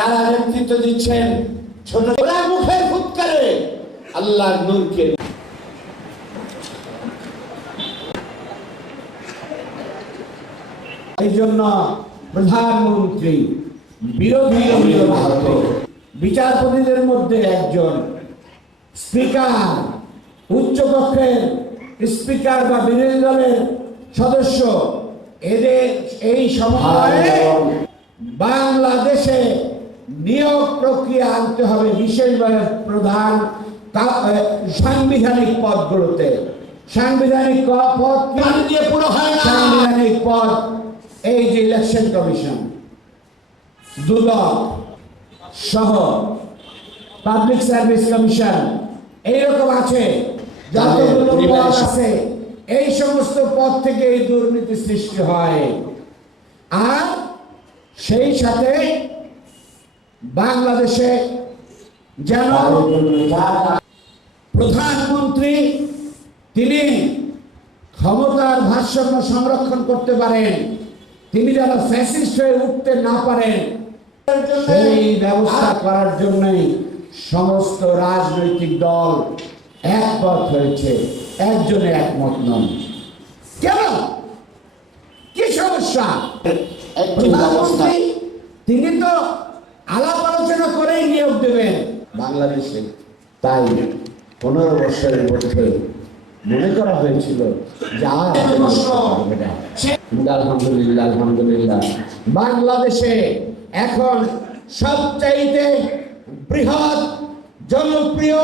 যারা নেতৃত্ব দিচ্ছেন ছোট মুখের ফুৎকারে আল্লাহর নূরকে এই জন্য প্রধানমন্ত্রী বিরোধী বিচারপতিদের মধ্যে একজন স্পিকার উচ্চকক্ষের স্পিকার বা বিরোধী দলের সদস্য এদের এই সময়ে বাংলাদেশে নিয়োগ প্রক্রিয়া আনতে হবে বিশেষভাবে প্রধান সাংবিধানিক পদগুলোতে। সাংবিধানিক পদ দিয়ে পুরো হয় সাংবিধানিক পদ এই যে ইলেকশন কমিশন। দুদক সহ পাবলিক সার্ভিস কমিশন এইরকম আছে। যতগুলো পদ আছে এই সমস্ত পদ থেকে এই দুর্নীতি সৃষ্টি হয়। আর সেই সাথে বাংলাদেশে যেন প্রধানমন্ত্রী তিনি ক্ষমতার ভারসাম্য সংরক্ষণ করতে পারেন তিনি যেন ফ্যাসিস্ট হয়ে উঠতে না পারেন সেই ব্যবস্থা করার জন্যই সমস্ত রাজনৈতিক দল একমত হয়েছে একজনে একমত নন। কেন? কি সমস্যা? তিনি তো আলাপ আলোচনা করেই নিয়োগ দেবেন। বাংলাদেশে তাই পনেরো বছরের মধ্যে মনে করা হয়েছিল যে আলহামদুলিল্লাহ। বাংলাদেশে এখন সবচাইতে বৃহৎ জনপ্রিয়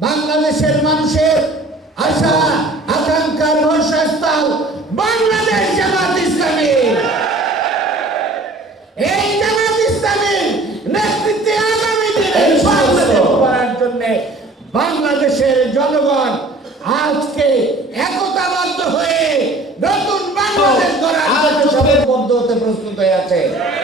বাংলাদেশের মানুষের আশা আকাঙ্ক্ষার ভরসাস্থল বাংলাদেশ জামাত ইসলামী এই জামাত ইসলামের নেতৃত্বে আগামী দিনে এই সমস্ত- বাংলাদেশ করার জন্য বাংলাদেশের জনগণ আজকে একতাবদ্ধ হয়ে নতুন বাংলাদেশ গড়ার বদ্ধ প্রস্তুত হয়ে আছে।